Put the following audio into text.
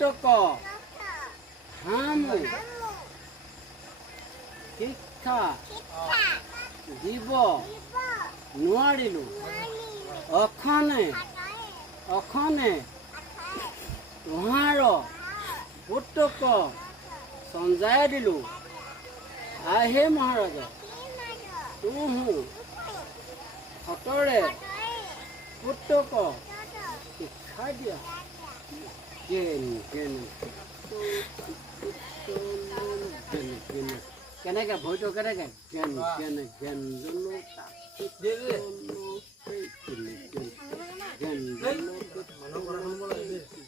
পুতক হামু শিক্ষা দিব নোৱাৰিলোঁ অখনে তোহাৰ পুতক সঞ্জাই দিলোঁ আহে মহাৰাজা তুহু সতৰে পুতক শিক্ষা দিয়া কেনেকে ভয়টো কেনেকে